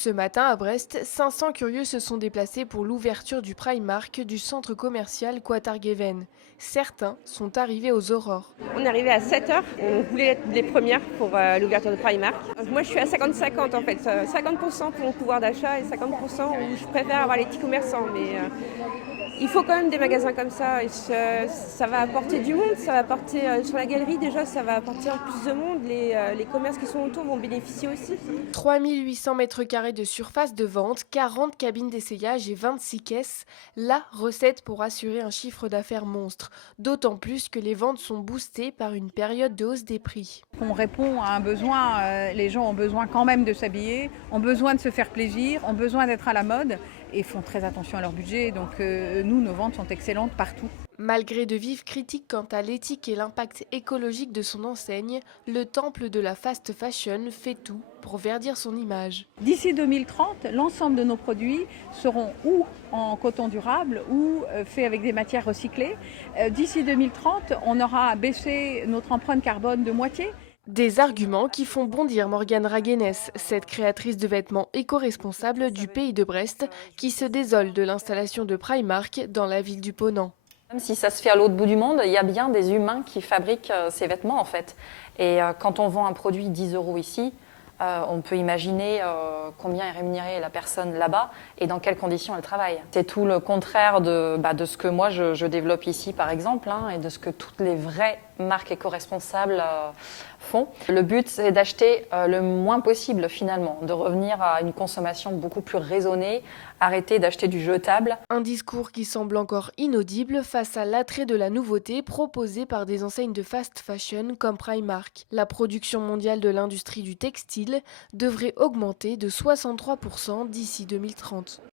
Ce matin à Brest, 500 curieux se sont déplacés pour l'ouverture du Primark du centre commercial Quatargeven. Certains sont arrivés aux aurores. On est arrivé à 7h, on voulait être les premières pour l'ouverture de Primark. Moi je suis à 50-50 en fait, 50% pour mon pouvoir d'achat et 50% où je préfère avoir les petits commerçants. Mais il faut quand même des magasins comme ça, et ça va apporter du monde, ça va apporter sur la galerie déjà, ça va apporter en plus de monde, les commerces qui sont autour vont bénéficier aussi. 3800 mètres carrés de surface de vente, 40 cabines d'essayage et 26 caisses, la recette pour assurer un chiffre d'affaires monstre. D'autant plus que les ventes sont boostées par une période de hausse des prix. On répond à un besoin, les gens ont besoin quand même de s'habiller, ont besoin de se faire plaisir, ont besoin d'être à la mode et font très attention à leur budget. Donc nous, nos ventes sont excellentes partout. Malgré de vives critiques quant à l'éthique et l'impact écologique de son enseigne, le temple de la fast fashion fait tout pour verdir son image. D'ici 2030, l'ensemble de nos produits seront ou en coton durable ou faits avec des matières recyclées. D'ici 2030, on aura baissé notre empreinte carbone de moitié. Des arguments qui font bondir Morgane Raguenès, cette créatrice de vêtements éco-responsable du pays de Brest, qui se désole de l'installation de Primark dans la ville du Ponant. Même si ça se fait à l'autre bout du monde, il y a bien des humains qui fabriquent ces vêtements en fait. Et quand on vend un produit 10 € ici, on peut imaginer combien est rémunérée la personne là-bas et dans quelles conditions elle travaille. C'est tout le contraire de ce que moi je développe ici par exemple, et de ce que toutes les vraies marques éco-responsables font. Le but c'est d'acheter le moins possible finalement, de revenir à une consommation beaucoup plus raisonnée, arrêter d'acheter du jetable. Un discours qui semble encore inaudible face à l'attrait de la nouveauté proposée par des enseignes de fast fashion comme Primark. La production mondiale de l'industrie du textile devrait augmenter de 63% d'ici 2030.